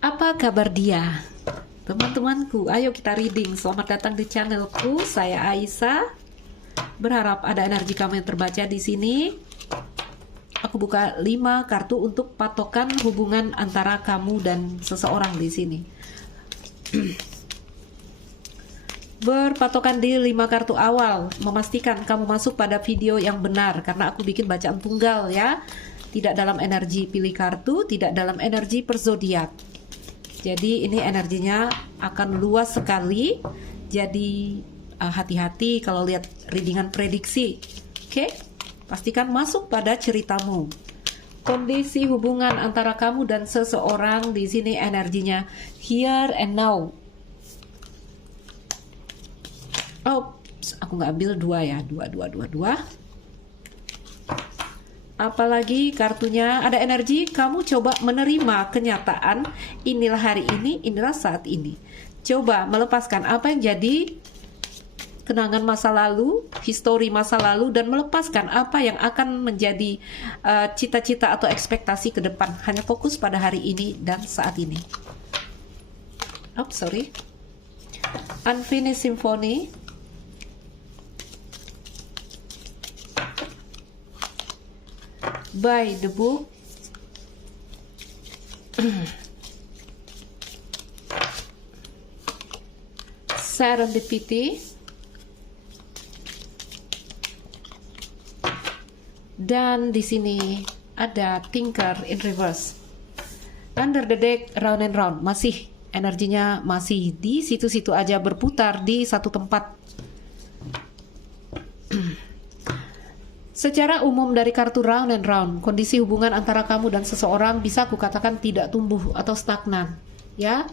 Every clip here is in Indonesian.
Apa kabar dia? Teman-temanku, ayo kita reading. Selamat datang di channelku. Saya Aisyah. Berharap ada energi kamu yang terbaca di sini. Aku buka 5 kartu untuk patokan hubungan antara kamu dan seseorang di sini. Berpatokan di 5 kartu awal, memastikan kamu masuk pada video yang benar karena aku bikin bacaan tunggal ya. Tidak dalam energi pilih kartu, tidak dalam energi per zodiak. Jadi ini energinya akan luas sekali. Jadi hati-hati kalau lihat readingan prediksi. Oke? Pastikan masuk pada ceritamu. Kondisi hubungan antara kamu dan seseorang di sini energinya here and now. Oh, aku nggak ambil 2 ya, 2. Apalagi kartunya ada energi kamu coba menerima kenyataan, inilah hari ini, inilah saat ini. Coba melepaskan apa yang jadi kenangan masa lalu, histori masa lalu, dan melepaskan apa yang akan menjadi cita-cita atau ekspektasi ke depan. Hanya fokus pada hari ini dan saat ini. Oh, sorry. Unfinished Symphony. By the book. Serendipity. Dan di sini ada Thinker in Reverse. Under the deck, round and round. Masih energinya masih di situ-situ aja, berputar di satu tempat. Secara umum dari kartu round and round, kondisi hubungan antara kamu dan seseorang bisa aku katakan tidak tumbuh atau stagnan, ya.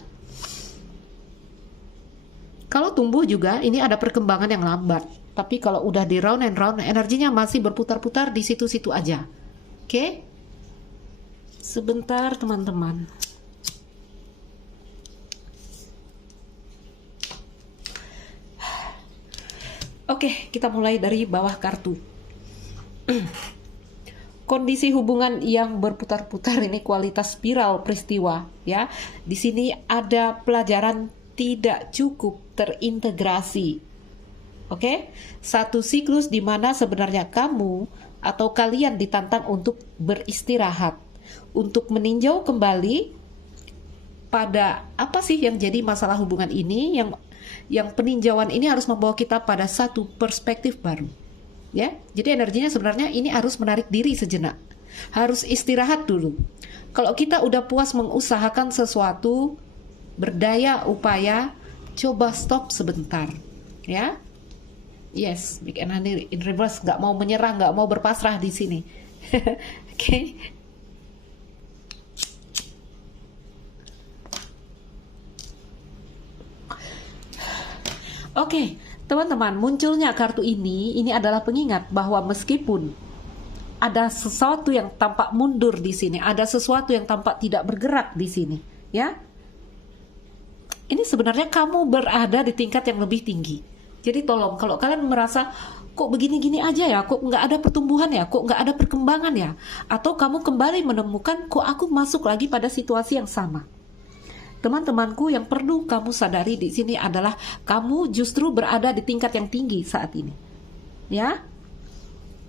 Kalau tumbuh juga ini ada perkembangan yang lambat. Tapi kalau udah di round and round, energinya masih berputar-putar di situ-situ aja. Oke? Sebentar teman-teman. Oke, kita mulai dari bawah kartu. Kondisi hubungan yang berputar-putar ini kualitas spiral peristiwa ya. Di sini ada pelajaran tidak cukup terintegrasi. Oke? Satu siklus di mana sebenarnya kamu atau kalian ditantang untuk beristirahat, untuk meninjau kembali pada apa sih yang jadi masalah hubungan ini, yang peninjauan ini harus membawa kita pada satu perspektif baru. Ya, jadi energinya sebenarnya ini harus menarik diri sejenak, harus istirahat dulu. Kalau kita udah puas mengusahakan sesuatu, berdaya upaya, coba stop sebentar, ya. Yes, big energy in reverse, nggak mau menyerah, nggak mau berpasrah di sini. Oke. Oke. Teman-teman, munculnya kartu ini adalah pengingat bahwa meskipun ada sesuatu yang tampak mundur di sini, ada sesuatu yang tampak tidak bergerak di sini, ya. Ini sebenarnya kamu berada di tingkat yang lebih tinggi. Jadi tolong, kalau kalian merasa kok begini-gini aja ya, kok nggak ada pertumbuhan ya, kok nggak ada perkembangan ya, atau kamu kembali menemukan kok aku masuk lagi pada situasi yang sama. Teman-temanku, yang perlu kamu sadari di sini adalah kamu justru berada di tingkat yang tinggi saat ini. Ya.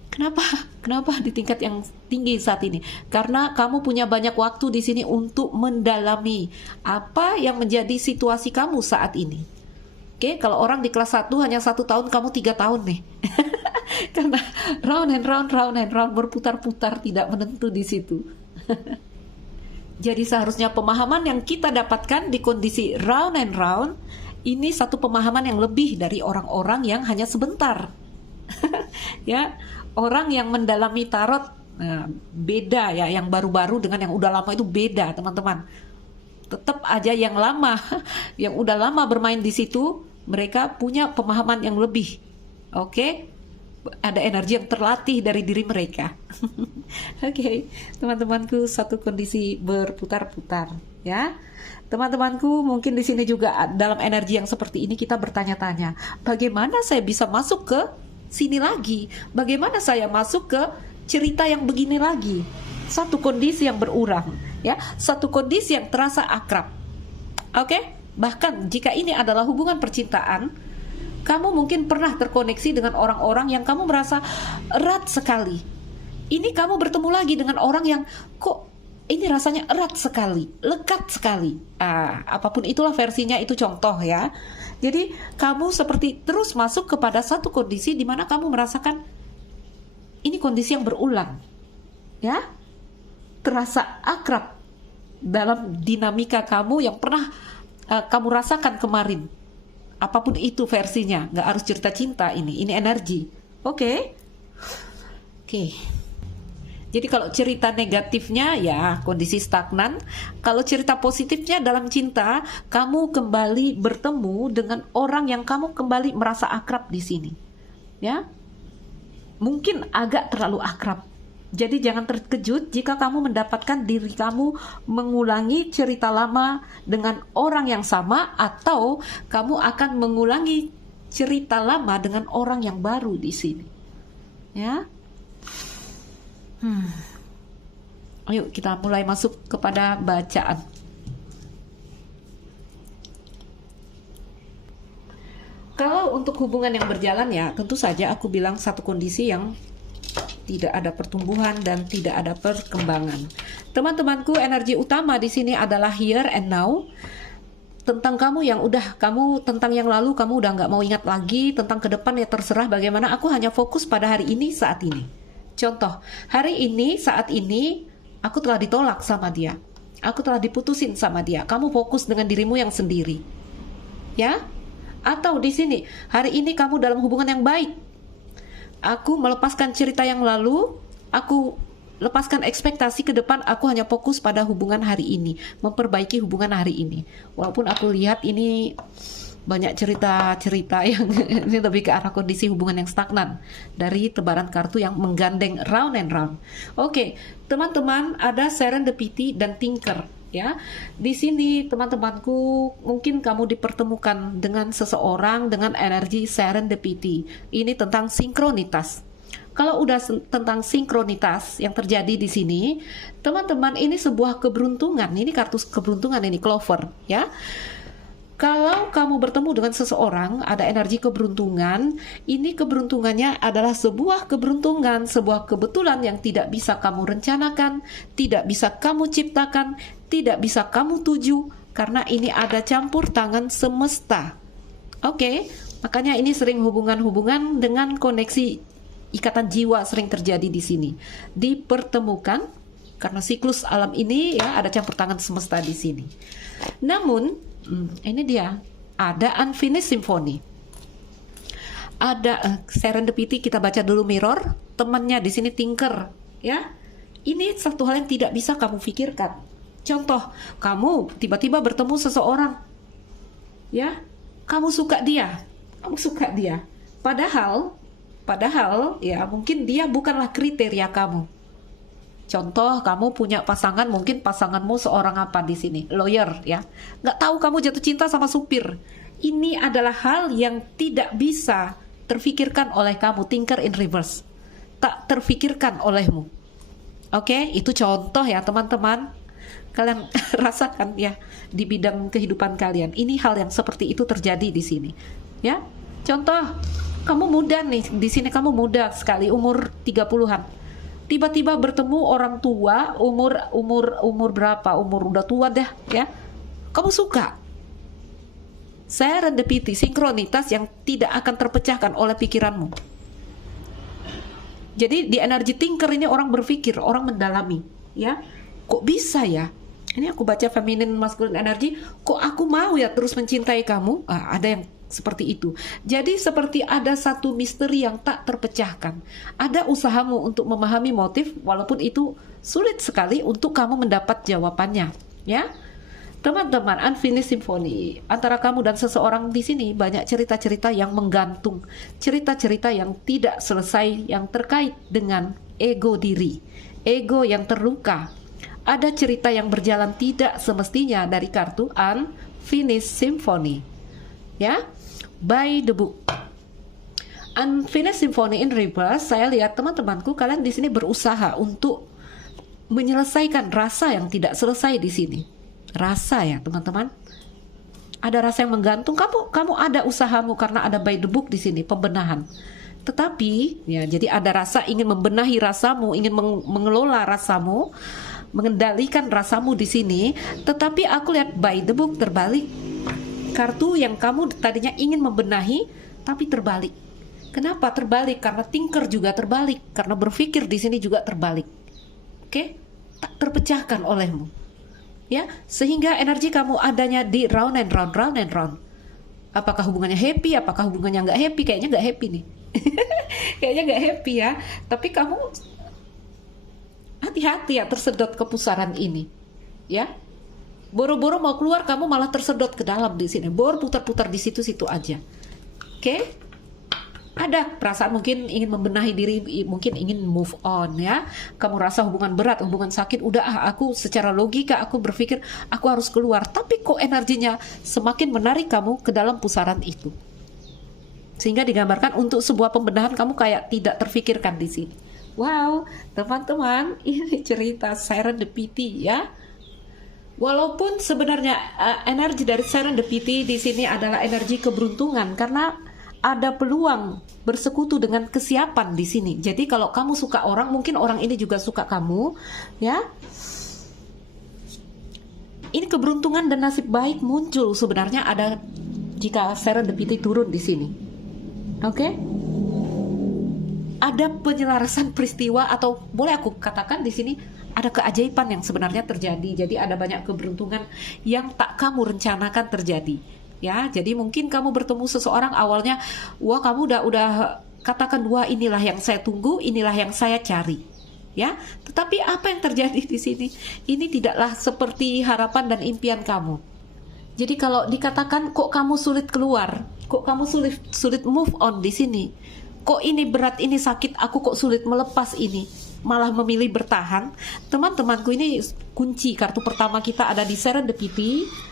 Kenapa? Kenapa di tingkat yang tinggi saat ini? Karena kamu punya banyak waktu di sini untuk mendalami apa yang menjadi situasi kamu saat ini. Oke, kalau orang di kelas 1 hanya 1 tahun, kamu 3 tahun nih. Karena round and round berputar-putar tidak menentu di situ. Jadi seharusnya pemahaman yang kita dapatkan di kondisi round and round ini satu pemahaman yang lebih dari orang-orang yang hanya sebentar. Ya, orang yang mendalami tarot beda ya, yang baru-baru dengan yang udah lama itu beda, teman-teman. Tetap aja yang lama, yang udah lama bermain di situ, mereka punya pemahaman yang lebih. Oke? Ada energi yang terlatih dari diri mereka. Oke, teman-temanku, satu kondisi berputar-putar ya. Teman-temanku, mungkin di sini juga dalam energi yang seperti ini kita bertanya-tanya, bagaimana saya bisa masuk ke sini lagi? Bagaimana saya masuk ke cerita yang begini lagi? Satu kondisi yang berulang. ya, satu kondisi yang terasa akrab. Oke? Bahkan jika ini adalah hubungan percintaan, kamu mungkin pernah terkoneksi dengan orang-orang yang kamu merasa erat sekali. Ini kamu bertemu lagi dengan orang yang kok ini rasanya erat sekali, lekat sekali. Apapun itulah versinya, itu contoh ya. Jadi kamu seperti terus masuk kepada satu kondisi di mana kamu merasakan ini kondisi yang berulang, ya, terasa akrab dalam dinamika kamu yang pernah kamu rasakan kemarin. Apapun itu versinya, nggak harus cerita cinta ini energi. Oke. Jadi kalau cerita negatifnya ya kondisi stagnan. Kalau cerita positifnya dalam cinta, kamu kembali bertemu dengan orang yang kamu kembali merasa akrab di sini. Ya. Mungkin agak terlalu akrab. Jadi jangan terkejut jika kamu mendapatkan diri kamu mengulangi cerita lama dengan orang yang sama, atau kamu akan mengulangi cerita lama dengan orang yang baru di sini. Ya. Ayo kita mulai masuk kepada bacaan. Kalau untuk hubungan yang berjalan ya, tentu saja aku bilang satu kondisi yang tidak ada pertumbuhan dan tidak ada perkembangan. Teman-temanku, energi utama di sini adalah here and now. Tentang kamu yang tentang yang lalu kamu udah nggak mau ingat lagi, tentang ke depan ya terserah bagaimana. Aku hanya fokus pada hari ini, saat ini. Contoh, hari ini, saat ini, aku telah ditolak sama dia. Aku telah diputusin sama dia. Kamu fokus dengan dirimu yang sendiri. Ya? Atau di sini, hari ini kamu dalam hubungan yang baik. Aku melepaskan cerita yang lalu, aku lepaskan ekspektasi ke depan, aku hanya fokus pada hubungan hari ini. Memperbaiki hubungan hari ini. Walaupun aku lihat ini banyak cerita-cerita yang ini lebih ke arah kondisi hubungan yang stagnan dari tebaran kartu yang menggandeng round and round. Oke, teman-teman, ada serendipity dan tinker ya. Di sini teman-temanku, mungkin kamu dipertemukan dengan seseorang dengan energi serendipity. Ini tentang sinkronitas. Kalau udah tentang sinkronitas yang terjadi di sini, teman-teman, ini sebuah keberuntungan. Ini kartu keberuntungan, ini clover ya. Kalau kamu bertemu dengan seseorang, ada energi keberuntungan. Ini keberuntungannya adalah sebuah keberuntungan, sebuah kebetulan yang tidak bisa kamu rencanakan, tidak bisa kamu ciptakan, tidak bisa kamu tuju, karena ini ada campur tangan semesta. Oke, makanya ini sering hubungan-hubungan dengan koneksi ikatan jiwa sering terjadi di sini. Dipertemukan karena siklus alam ini ya, ada campur tangan semesta di sini. Namun ini dia, ada unfinished symphony, ada serendipity. Kita baca dulu mirror, temannya di sini tinker ya. Ini satu hal yang tidak bisa kamu pikirkan. Contoh, kamu tiba-tiba bertemu seseorang ya, kamu suka dia, padahal ya mungkin dia bukanlah kriteria kamu. Contoh, kamu punya pasangan, mungkin pasanganmu seorang apa di sini? Lawyer ya. Nggak tahu kamu jatuh cinta sama supir. Ini adalah hal yang tidak bisa terfikirkan oleh kamu, tinker in reverse. Tak terfikirkan olehmu. Oke, itu contoh ya teman-teman. Kalian rasakan ya di bidang kehidupan kalian. Ini hal yang seperti itu terjadi di sini. Ya. Contoh, kamu muda nih, di sini kamu muda sekali, umur 30-an. Tiba-tiba bertemu orang tua, umur berapa? Umur udah tua deh ya. Kamu suka. Serendipity, sinkronitas yang tidak akan terpecahkan oleh pikiranmu. Jadi di energi tinker ini orang berpikir, orang mendalami ya. Kok bisa ya? Ini aku baca feminine masculine energy, kok aku mau ya terus mencintai kamu? Ada yang seperti itu. Jadi seperti ada satu misteri yang tak terpecahkan. Ada usahamu untuk memahami motif, walaupun itu sulit sekali untuk kamu mendapat jawabannya, ya. Teman-teman, unfinished symphony antara kamu dan seseorang di sini banyak cerita-cerita yang menggantung, cerita-cerita yang tidak selesai yang terkait dengan ego diri, ego yang terluka. Ada cerita yang berjalan tidak semestinya dari kartu unfinished symphony. Ya, by the book. Unfinished symphony in reverse, saya lihat teman-temanku, kalian di sini berusaha untuk menyelesaikan rasa yang tidak selesai di sini. Rasa ya teman-teman. Ada rasa yang menggantung. Kamu ada usahamu karena ada by the book di sini, pembenahan. Tetapi ya, jadi ada rasa ingin membenahi rasamu, ingin mengelola rasamu, mengendalikan rasamu di sini. Tetapi aku lihat by the book terbalik. Kartu yang kamu tadinya ingin membenahi, tapi terbalik. Kenapa terbalik? Karena thinker juga terbalik, karena berpikir di sini juga terbalik. Oke, tak terpecahkan olehmu. Ya, sehingga energi kamu adanya di round and round, round and round. Apakah hubungannya happy? Apakah hubungannya nggak happy? Kayaknya nggak happy nih. Kayaknya nggak happy ya. Tapi kamu hati-hati ya tersedot ke pusaran ini. Ya, boro-boro mau keluar kamu malah tersedot ke dalam di sini. Bor putar-putar di situ-situ aja. Oke? Ada perasaan mungkin ingin membenahi diri, mungkin ingin move on ya. Kamu rasa hubungan berat, hubungan sakit, udah aku secara logika aku berpikir aku harus keluar. Tapi kok energinya semakin menarik kamu ke dalam pusaran itu. Sehingga digambarkan untuk sebuah pembenahan kamu kayak tidak terfikirkan di sini. Wow, teman-teman, ini cerita serendipity ya. Walaupun sebenarnya energi dari serendipity di sini adalah energi keberuntungan karena ada peluang bersekutu dengan kesiapan di sini. Jadi kalau kamu suka orang, mungkin orang ini juga suka kamu, ya. Ini keberuntungan dan nasib baik muncul sebenarnya ada jika serendipity turun di sini. Oke? Ada penyelarasan peristiwa atau boleh aku katakan di sini ada keajaiban yang sebenarnya terjadi. Jadi ada banyak keberuntungan yang tak kamu rencanakan terjadi. Ya, jadi mungkin kamu bertemu seseorang awalnya, wah kamu udah katakan wah inilah yang saya tunggu, inilah yang saya cari. Ya, tetapi apa yang terjadi di sini? Ini tidaklah seperti harapan dan impian kamu. Jadi kalau dikatakan kok kamu sulit keluar, kok kamu sulit move on di sini, kok ini berat, ini sakit, aku kok sulit melepas ini, malah memilih bertahan. Teman-temanku, ini kunci kartu pertama kita ada di serendipity.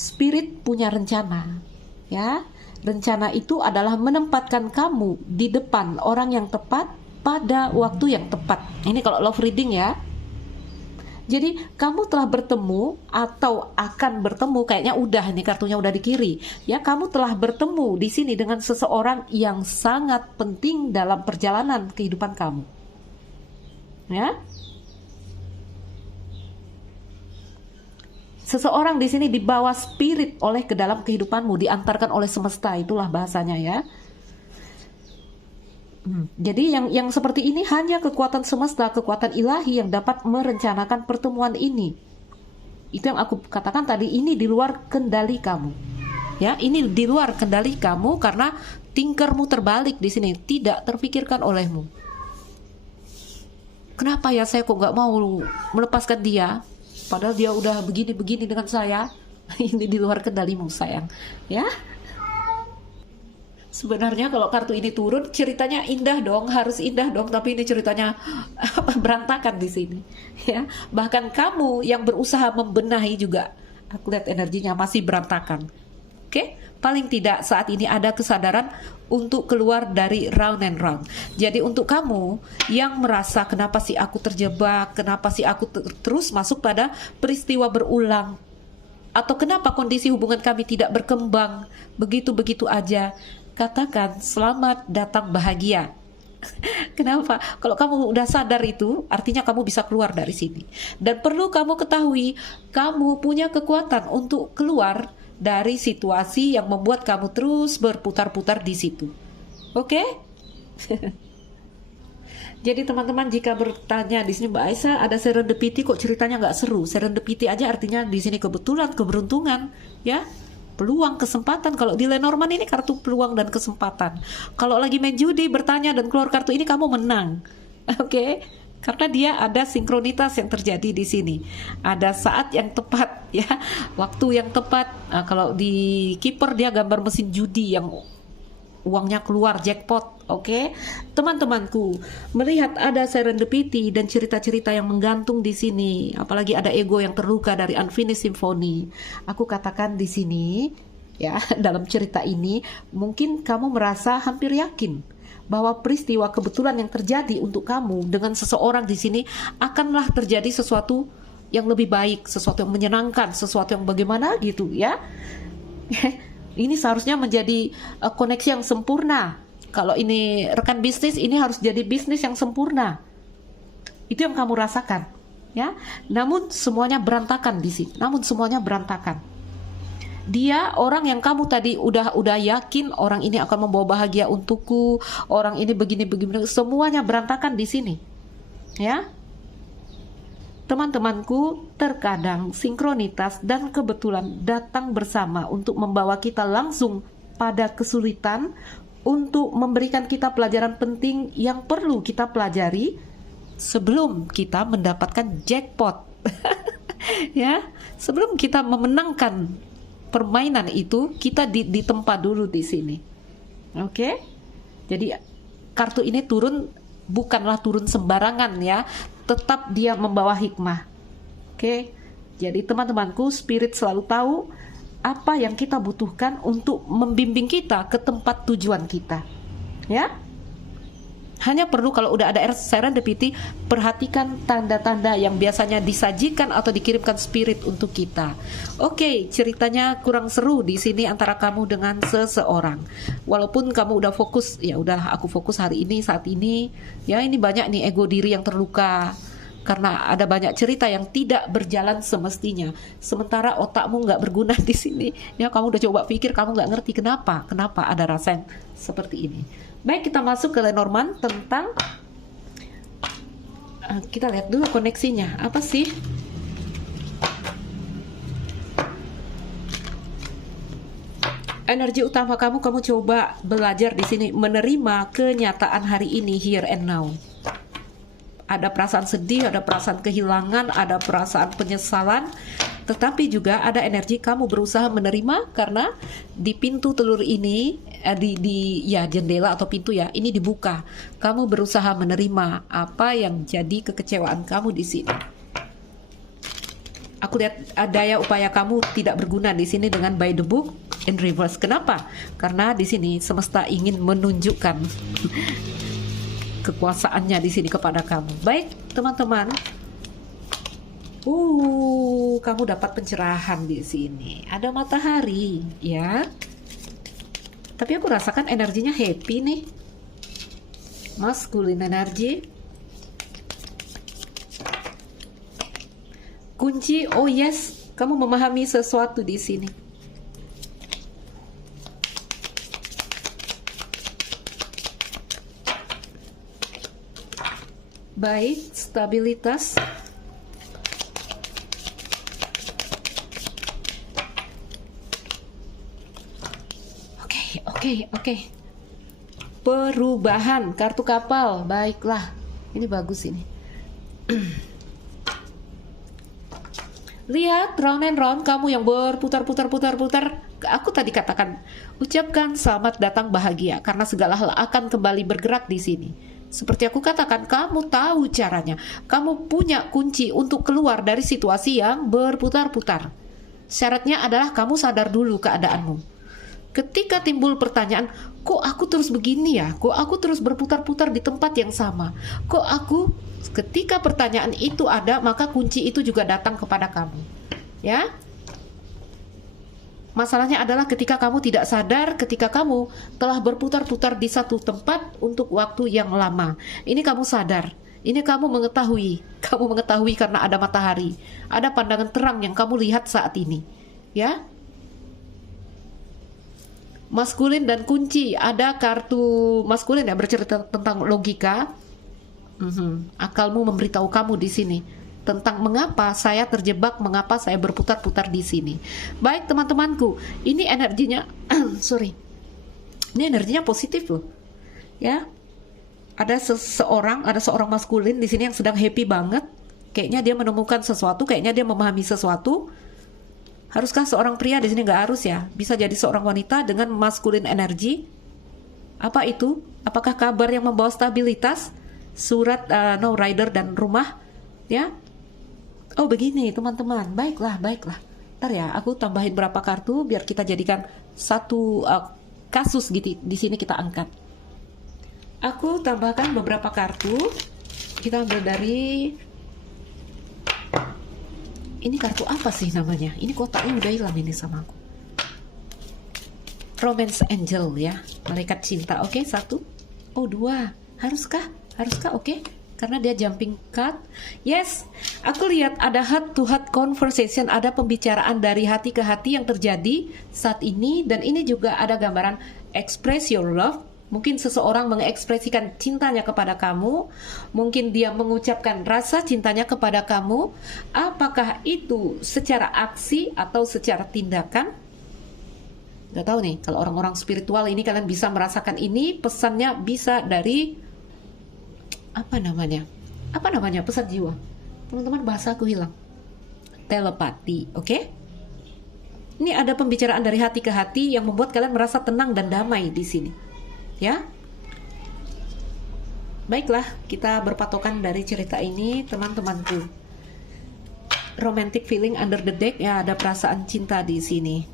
Spirit punya rencana, ya. Rencana itu adalah menempatkan kamu di depan orang yang tepat pada waktu yang tepat. Ini kalau love reading ya. Jadi kamu telah bertemu atau akan bertemu, kayaknya udah nih kartunya udah di kiri. Ya, kamu telah bertemu di sini dengan seseorang yang sangat penting dalam perjalanan kehidupan kamu. Ya. Seseorang di sini dibawa spirit oleh ke dalam kehidupanmu, diantarkan oleh semesta, itulah bahasanya ya. Jadi yang seperti ini hanya kekuatan semesta, kekuatan ilahi yang dapat merencanakan pertemuan ini. Itu yang aku katakan tadi, ini di luar kendali kamu. Ya, ini di luar kendali kamu karena thinkermu terbalik di sini, tidak terpikirkan olehmu. Kenapa ya saya kok nggak mau melepaskan dia? Padahal dia udah begini-begini dengan saya. Ini di luar kendalimu sayang. Ya. Sebenarnya kalau kartu ini turun, ceritanya indah dong, harus indah dong. Tapi ini ceritanya berantakan di sini. Ya. Bahkan kamu yang berusaha membenahi juga, aku lihat energinya masih berantakan. Oke? Paling tidak saat ini ada kesadaran untuk keluar dari round and round. Jadi untuk kamu yang merasa kenapa sih aku terjebak, kenapa sih aku terus masuk pada peristiwa berulang, atau kenapa kondisi hubungan kami tidak berkembang begitu-begitu aja, katakan selamat datang bahagia. Kenapa? Kalau kamu udah sadar itu, artinya kamu bisa keluar dari sini. Dan perlu kamu ketahui, kamu punya kekuatan untuk keluar dari situasi yang membuat kamu terus berputar-putar di situ. Oke? Jadi teman-teman jika bertanya di sini Mbak Aisyah ada serendipity kok ceritanya nggak seru? Serendipity aja artinya di sini kebetulan, keberuntungan, ya, peluang, kesempatan. Kalau di Lenormand ini kartu peluang dan kesempatan. Kalau lagi main judi bertanya dan keluar kartu ini kamu menang. Oke? Karena dia ada sinkronitas yang terjadi di sini. Ada saat yang tepat, ya, waktu yang tepat. Nah, kalau di Keeper dia gambar mesin judi yang uangnya keluar jackpot. Oke, teman-temanku, melihat ada serendipity dan cerita-cerita yang menggantung di sini, apalagi ada ego yang terluka dari Unfinished Symphony. Aku katakan di sini, ya, dalam cerita ini, mungkin kamu merasa hampir yakin bahwa peristiwa kebetulan yang terjadi untuk kamu dengan seseorang di sini akanlah terjadi sesuatu yang lebih baik, sesuatu yang menyenangkan, sesuatu yang bagaimana gitu ya. Ini seharusnya menjadi koneksi yang sempurna. Kalau ini rekan bisnis, ini harus jadi bisnis yang sempurna. Itu yang kamu rasakan, ya. Namun semuanya berantakan di sini. Namun semuanya berantakan. Dia orang yang kamu tadi udah yakin orang ini akan membawa bahagia untukku, orang ini begini, semuanya berantakan di sini, ya. Teman-temanku, terkadang sinkronitas dan kebetulan datang bersama untuk membawa kita langsung pada kesulitan, untuk memberikan kita pelajaran penting yang perlu kita pelajari sebelum kita mendapatkan jackpot. Ya, sebelum kita memenangkan permainan itu, kita ditempa dulu di sini. Oke? Jadi kartu ini turun bukanlah turun sembarangan ya, tetap dia membawa hikmah. Oke? Jadi teman-temanku, spirit selalu tahu apa yang kita butuhkan untuk membimbing kita ke tempat tujuan kita. Ya? Hanya perlu kalau udah ada serendipity, perhatikan tanda-tanda yang biasanya disajikan atau dikirimkan spirit untuk kita. Oke, ceritanya kurang seru di sini antara kamu dengan seseorang. Walaupun kamu udah fokus, ya udahlah aku fokus hari ini, saat ini. Ya, ini banyak nih ego diri yang terluka. Karena ada banyak cerita yang tidak berjalan semestinya. Sementara otakmu nggak berguna di sini. Ya, kamu udah coba pikir, kamu nggak ngerti kenapa ada rasa yang seperti ini. Baik, kita masuk ke Lenormand tentang kita lihat dulu koneksinya apa sih. Energi utama kamu coba belajar di sini menerima kenyataan hari ini, here and now. Ada perasaan sedih, ada perasaan kehilangan, ada perasaan penyesalan, tetapi juga ada energi kamu berusaha menerima karena di pintu telur ini, ya jendela atau pintu ya, ini dibuka. Kamu berusaha menerima apa yang jadi kekecewaan kamu di sini. Aku lihat daya upaya kamu tidak berguna di sini dengan by the book in reverse. Kenapa? Karena di sini semesta ingin menunjukkan kekuasaannya di sini kepada kamu. Baik, teman-teman. Kamu dapat pencerahan di sini. Ada matahari, ya. Tapi aku rasakan energinya happy nih. Masculine energy. Kunci, oh yes, kamu memahami sesuatu di sini. Baik, stabilitas. Oke. Perubahan, kartu kapal. Baiklah. Ini bagus ini. Lihat round and round, kamu yang berputar-putar. Aku tadi katakan, ucapkan selamat datang bahagia karena segala hal akan kembali bergerak di sini. Seperti aku katakan, kamu tahu caranya. Kamu punya kunci untuk keluar dari situasi yang berputar-putar. Syaratnya adalah kamu sadar dulu keadaanmu. Ketika timbul pertanyaan, kok aku terus begini ya? Kok aku terus berputar-putar di tempat yang sama? Kok aku, ketika pertanyaan itu ada, maka kunci itu juga datang kepada kamu. Ya? Masalahnya adalah ketika kamu tidak sadar, ketika kamu telah berputar-putar di satu tempat untuk waktu yang lama. Ini kamu sadar, ini kamu mengetahui karena ada matahari, ada pandangan terang yang kamu lihat saat ini. Ya? Maskulin dan kunci, ada kartu maskulin yang bercerita tentang logika. Akalmu memberitahu kamu di sini tentang mengapa saya terjebak, mengapa saya berputar-putar di sini. Baik teman-temanku, ini energinya, ini energinya positif loh, ya. Ada seorang maskulin di sini yang sedang happy banget. Kayaknya dia menemukan sesuatu, kayaknya dia memahami sesuatu. Haruskah seorang pria di sini? Nggak harus ya. Bisa jadi seorang wanita dengan maskulin energi. Apa itu? Apakah kabar yang membawa stabilitas? Surat no rider dan rumah, ya. Oh begini teman-teman. Baiklah. Ntar ya, aku tambahin berapa kartu biar kita jadikan satu kasus gitu. Di sini kita angkat. Aku tambahkan beberapa kartu. Kita ambil dari, ini kartu apa sih namanya? Ini kotaknya udah hilang ini sama aku. Romance Angel ya, malaikat cinta. Oke, satu. Oh, dua. Haruskah? Oke. Karena dia jumping card. Yes, aku lihat ada heart to heart conversation, ada pembicaraan dari hati ke hati yang terjadi saat ini. Dan ini juga ada gambaran express your love. Mungkin seseorang mengekspresikan cintanya kepada kamu. Mungkin dia mengucapkan rasa cintanya kepada kamu. Apakah itu secara aksi atau secara tindakan? Gak tahu nih, kalau orang-orang spiritual ini kalian bisa merasakan ini. Pesannya bisa dari apa namanya pesan jiwa. Teman-teman, bahasa aku hilang. Telepati, oke? Ini ada pembicaraan dari hati ke hati yang membuat kalian merasa tenang dan damai di sini. Ya, baiklah, kita berpatokan dari cerita ini, teman-temanku. Romantic feeling under the deck, ya, ada perasaan cinta di sini.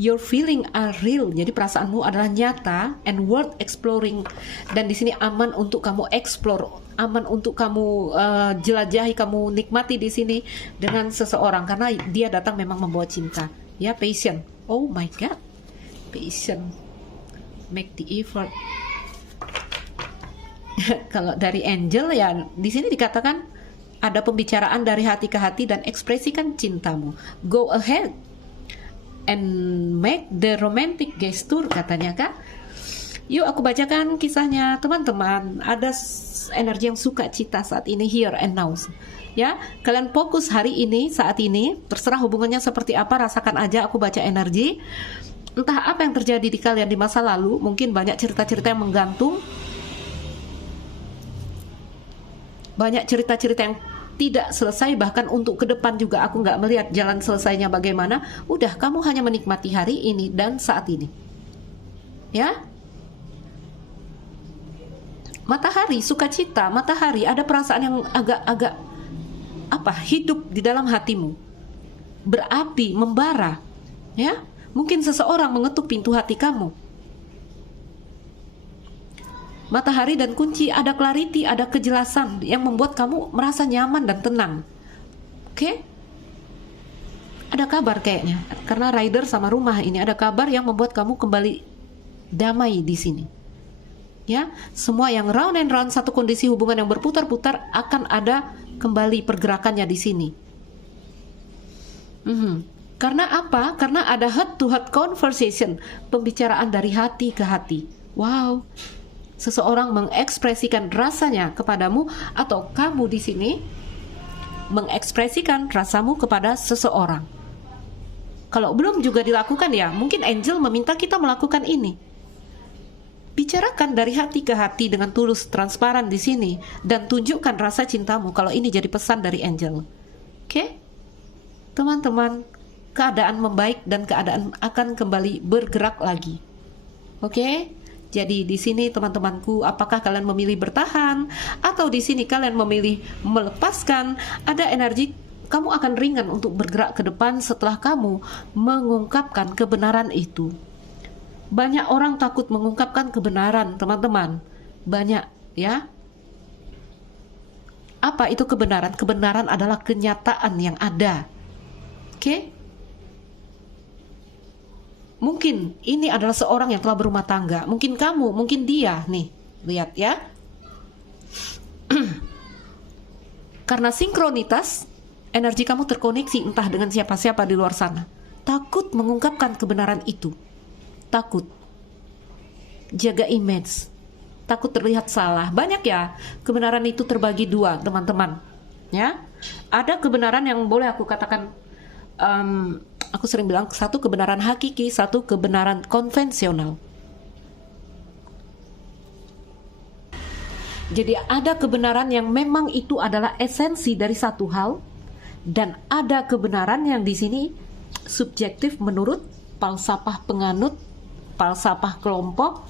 Your feeling are real, jadi perasaanmu adalah nyata and worth exploring. Dan di sini aman untuk kamu explore, aman untuk kamu jelajahi, kamu nikmati di sini dengan seseorang karena dia datang memang membawa cinta. Ya, patient. Oh my God. Patient, make the effort. Kalau dari angel ya, di sini dikatakan ada pembicaraan dari hati ke hati dan ekspresikan cintamu. Go ahead and make the romantic gesture, katanya Kak. Yuk aku bacakan kisahnya, teman-teman. Ada energi yang suka cita saat ini, here and now. Ya, kalian fokus hari ini, saat ini. Terserah hubungannya seperti apa, rasakan aja. Aku baca energi. Entah apa yang terjadi di kalian di masa lalu, mungkin banyak cerita-cerita yang menggantung, banyak cerita-cerita yang tidak selesai, bahkan untuk ke depan juga aku nggak melihat jalan selesainya bagaimana. Udah, kamu hanya menikmati hari ini dan saat ini. Ya, matahari, sukacita, matahari, ada perasaan yang agak-agak hidup di dalam hatimu, berapi, membara. Ya, mungkin seseorang mengetuk pintu hati kamu. Matahari dan kunci, ada clarity, ada kejelasan yang membuat kamu merasa nyaman dan tenang. Oke? Ada kabar kayaknya, karena rider sama rumah ini ada kabar yang membuat kamu kembali damai di sini. Ya, semua yang round and round, satu kondisi hubungan yang berputar-putar akan ada kembali pergerakannya di sini. Karena apa? Karena ada heart to heart conversation, pembicaraan dari hati ke hati. Wow. Seseorang mengekspresikan rasanya kepadamu, atau kamu di sini mengekspresikan rasamu kepada seseorang. Kalau belum juga dilakukan ya, mungkin angel meminta kita melakukan ini. Bicarakan dari hati ke hati dengan tulus, transparan di sini, dan tunjukkan rasa cintamu. Kalau ini jadi pesan dari angel. Oke? Teman-teman, keadaan membaik dan keadaan akan kembali bergerak lagi. Oke? Jadi di sini teman-temanku, apakah kalian memilih bertahan atau di sini kalian memilih melepaskan? Ada energi kamu akan ringan untuk bergerak ke depan setelah kamu mengungkapkan kebenaran itu. Banyak orang takut mengungkapkan kebenaran, teman-teman. Banyak, ya. Apa itu kebenaran? Kebenaran adalah kenyataan yang ada. Oke? Mungkin ini adalah seorang yang telah berumah tangga. Mungkin kamu, mungkin dia. Nih, lihat ya. Karena sinkronitas, energi kamu terkoneksi entah dengan siapa-siapa di luar sana. Takut mengungkapkan kebenaran itu. Takut. Jaga image. Takut terlihat salah. Banyak ya, kebenaran itu terbagi dua, teman-teman. Ya, ada kebenaran yang boleh aku katakan, aku sering bilang, satu kebenaran hakiki, satu kebenaran konvensional. Jadi ada kebenaran yang memang itu adalah esensi dari satu hal, dan ada kebenaran yang di sini subjektif menurut falsafah penganut, falsafah kelompok.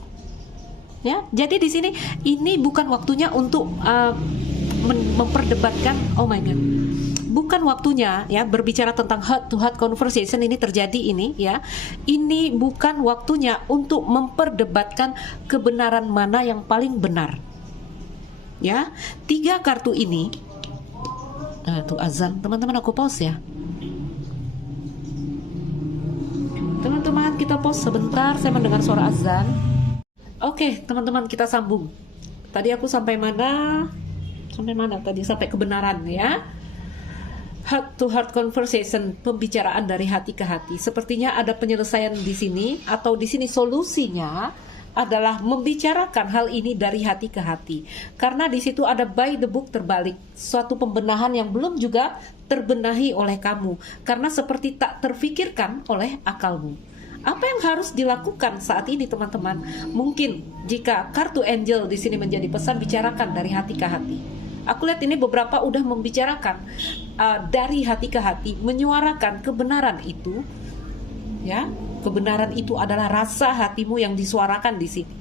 Ya, jadi di sini ini bukan waktunya untuk memperdebatkan. Oh my God. bukan waktunya ya berbicara tentang heart to heart conversation ini terjadi ini ya. Ini bukan waktunya untuk memperdebatkan kebenaran mana yang paling benar. Ya, 3 kartu ini. Nah, tuh azan. Teman-teman aku pause ya. Teman-teman kita pause sebentar, saya mendengar suara azan. Oke, teman-teman kita sambung. Tadi aku sampai mana? Sampai mana tadi? Sampai kebenaran ya. Heart to heart conversation, pembicaraan dari hati ke hati. Sepertinya ada penyelesaian di sini atau di sini solusinya adalah membicarakan hal ini dari hati ke hati. Karena di situ ada by the book terbalik, suatu pembenahan yang belum juga terbenahi oleh kamu karena seperti tak terfikirkan oleh akalmu. Apa yang harus dilakukan saat ini teman-teman? Mungkin jika kartu angel di sini menjadi pesan, bicarakan dari hati ke hati. Aku lihat ini beberapa udah membicarakan dari hati ke hati, menyuarakan kebenaran itu. Ya, kebenaran itu adalah rasa hatimu yang disuarakan di sini.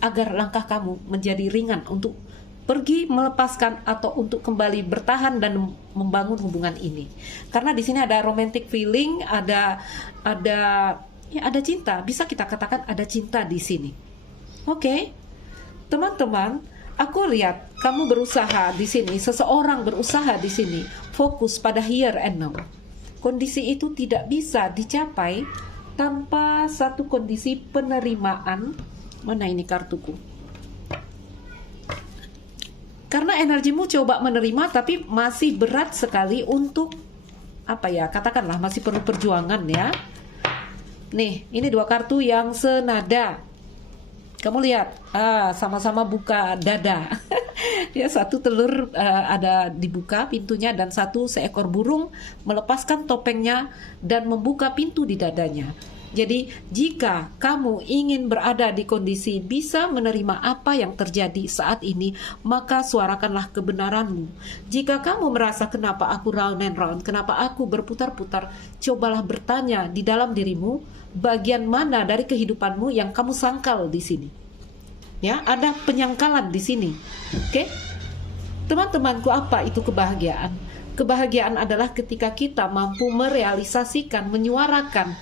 Agar langkah kamu menjadi ringan untuk pergi melepaskan atau untuk kembali bertahan dan membangun hubungan ini. Karena di sini ada romantic feeling, ada cinta. Bisa kita katakan ada cinta di sini. Oke. Teman-teman, aku lihat kamu berusaha di sini, seseorang berusaha di sini, fokus pada here and now. Kondisi itu tidak bisa dicapai tanpa satu kondisi penerimaan. Mana ini kartuku? Karena energimu coba menerima tapi masih berat sekali untuk katakanlah masih perlu perjuangan ya. Nih, ini 2 kartu yang senada. Kamu lihat, sama-sama buka dada. Ya, satu telur ada dibuka pintunya dan satu seekor burung melepaskan topengnya dan membuka pintu di dadanya. Jadi, jika kamu ingin berada di kondisi bisa menerima apa yang terjadi saat ini, maka suarakanlah kebenaranmu. Jika kamu merasa kenapa aku round and round, kenapa aku berputar-putar, cobalah bertanya di dalam dirimu, bagian mana dari kehidupanmu yang kamu sangkal di sini. Ya, ada penyangkalan di sini. Oke? Teman-temanku, apa itu kebahagiaan? Kebahagiaan adalah ketika kita mampu merealisasikan, menyuarakan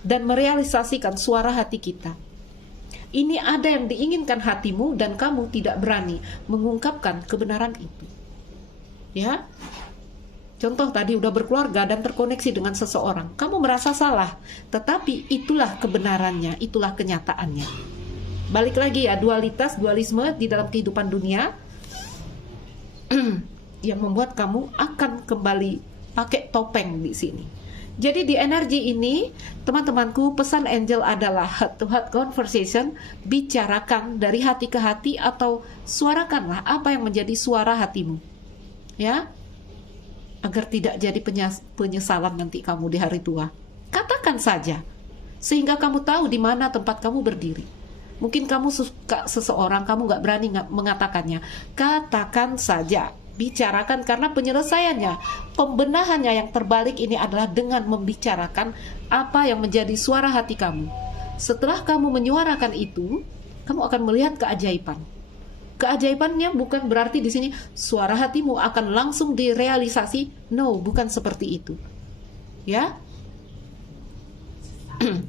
dan merealisasikan suara hati kita. Ini ada yang diinginkan hatimu dan kamu tidak berani mengungkapkan kebenaran itu. Ya. Contoh tadi udah berkeluarga dan terkoneksi dengan seseorang. Kamu merasa salah, tetapi itulah kebenarannya, itulah kenyataannya. Balik lagi ya, dualisme di dalam kehidupan dunia yang membuat kamu akan kembali pakai topeng di sini. Jadi di energi ini, teman-temanku, pesan angel adalah heart to heart conversation, bicarakan dari hati ke hati atau suarakanlah apa yang menjadi suara hatimu. Ya. Agar tidak jadi penyesalan nanti kamu di hari tua. Katakan saja, sehingga kamu tahu di mana tempat kamu berdiri. Mungkin kamu suka seseorang, kamu gak berani mengatakannya. Katakan saja, bicarakan, karena penyelesaiannya, pembenahannya yang terbalik ini adalah dengan membicarakan apa yang menjadi suara hati kamu. Setelah kamu menyuarakan itu, kamu akan melihat keajaiban. Keajaibannya bukan berarti di sini suara hatimu akan langsung direalisasi. No, bukan seperti itu. Ya.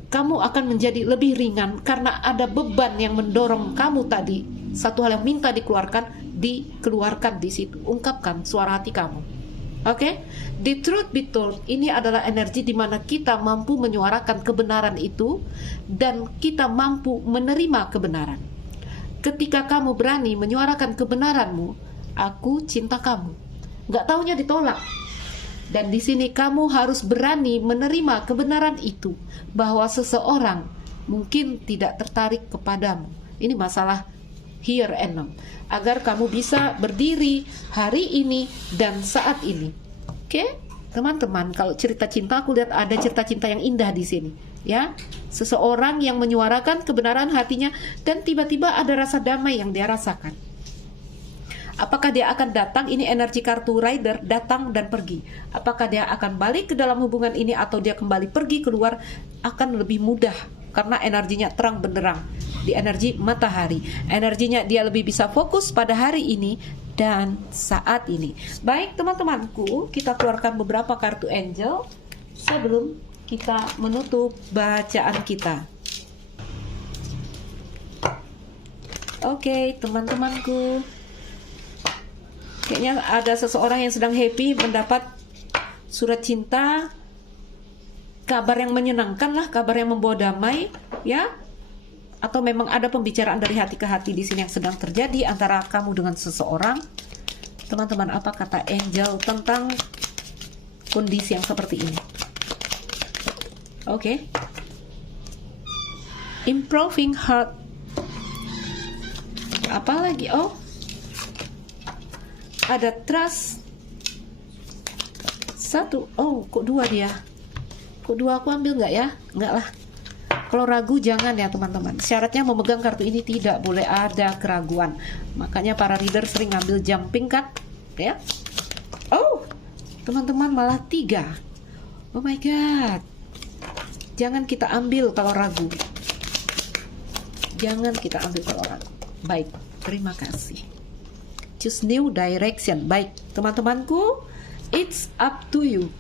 Kamu akan menjadi lebih ringan karena ada beban yang mendorong kamu tadi. Satu hal yang minta dikeluarkan di situ. Ungkapkan suara hati kamu. Oke? The truth be told, ini adalah energi di mana kita mampu menyuarakan kebenaran itu dan kita mampu menerima kebenaran. Ketika kamu berani menyuarakan kebenaranmu, aku cinta kamu. Gak taunya ditolak. Dan di sini kamu harus berani menerima kebenaran itu, bahwa seseorang mungkin tidak tertarik kepadamu. Ini masalah here and now. Agar kamu bisa berdiri hari ini dan saat ini. Oke? Teman-teman, kalau cerita cinta, aku lihat ada cerita cinta yang indah di sini. Ya, seseorang yang menyuarakan kebenaran hatinya dan tiba-tiba ada rasa damai yang dia rasakan. Apakah dia akan datang? Ini energi kartu rider, datang dan pergi. Apakah dia akan balik ke dalam hubungan ini atau dia kembali pergi keluar? Akan lebih mudah karena energinya terang benderang. Di energi matahari, energinya dia lebih bisa fokus pada hari ini dan saat ini. Baik teman-temanku, kita keluarkan beberapa kartu angel sebelum kita menutup bacaan kita. Oke, teman-temanku, kayaknya ada seseorang yang sedang happy mendapat surat cinta, kabar yang menyenangkan lah, kabar yang membawa damai, ya. Atau memang ada pembicaraan dari hati ke hati di sini yang sedang terjadi antara kamu dengan seseorang. Teman-teman, apa kata angel tentang kondisi yang seperti ini? Oke. Improving heart. Apa lagi? Oh, ada trust. Satu. Oh, kok dua dia? Kok dua, aku ambil nggak ya? Nggak lah. Kalau ragu jangan ya teman-teman. Syaratnya memegang kartu ini tidak boleh ada keraguan. Makanya para reader sering ngambil jumping card, ya. Oh, teman-teman, malah 3. Oh my god. Jangan kita ambil kalau ragu. Jangan kita ambil kalau ragu. Baik, terima kasih. Choose new direction. Baik, teman-temanku, it's up to you.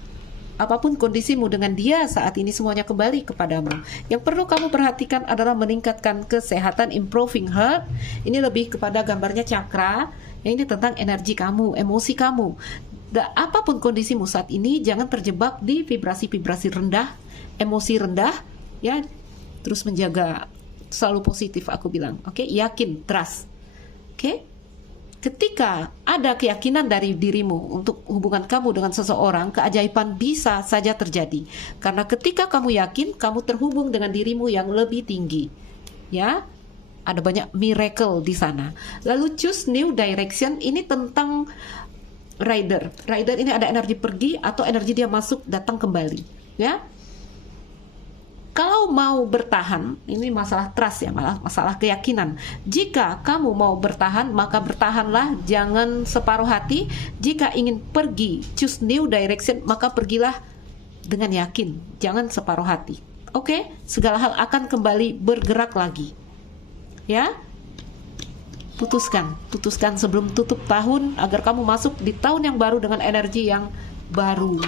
Apapun kondisimu dengan dia saat ini, semuanya kembali kepadamu. Yang perlu kamu perhatikan adalah meningkatkan kesehatan, improving health. Ini lebih kepada gambarnya cakra. Ini tentang energi kamu, emosi kamu. Dan apapun kondisimu saat ini, jangan terjebak di vibrasi-vibrasi rendah, emosi rendah, ya. Terus menjaga selalu positif, aku bilang. Oke, yakin, trust. Oke. Ketika ada keyakinan dari dirimu untuk hubungan kamu dengan seseorang, keajaiban bisa saja terjadi. Karena ketika kamu yakin, kamu terhubung dengan dirimu yang lebih tinggi. Ya, ada banyak miracle di sana. Lalu choose new direction, ini tentang rider. Rider ini ada energi pergi atau energi dia masuk, datang kembali. Ya. Kalau mau bertahan, ini masalah trust ya, masalah keyakinan. Jika kamu mau bertahan, maka bertahanlah, jangan separuh hati. Jika ingin pergi, choose new direction, maka pergilah dengan yakin, jangan separuh hati. Oke, segala hal akan kembali bergerak lagi. Ya, putuskan sebelum tutup tahun agar kamu masuk di tahun yang baru dengan energi yang baru,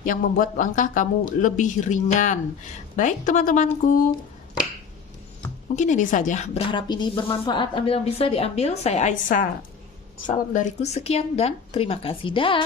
yang membuat langkah kamu lebih ringan. Baik teman-temanku, mungkin ini saja. Berharap ini bermanfaat. Ambil yang bisa diambil. Saya Aisyah. Salam dariku, sekian dan terima kasih. Dah.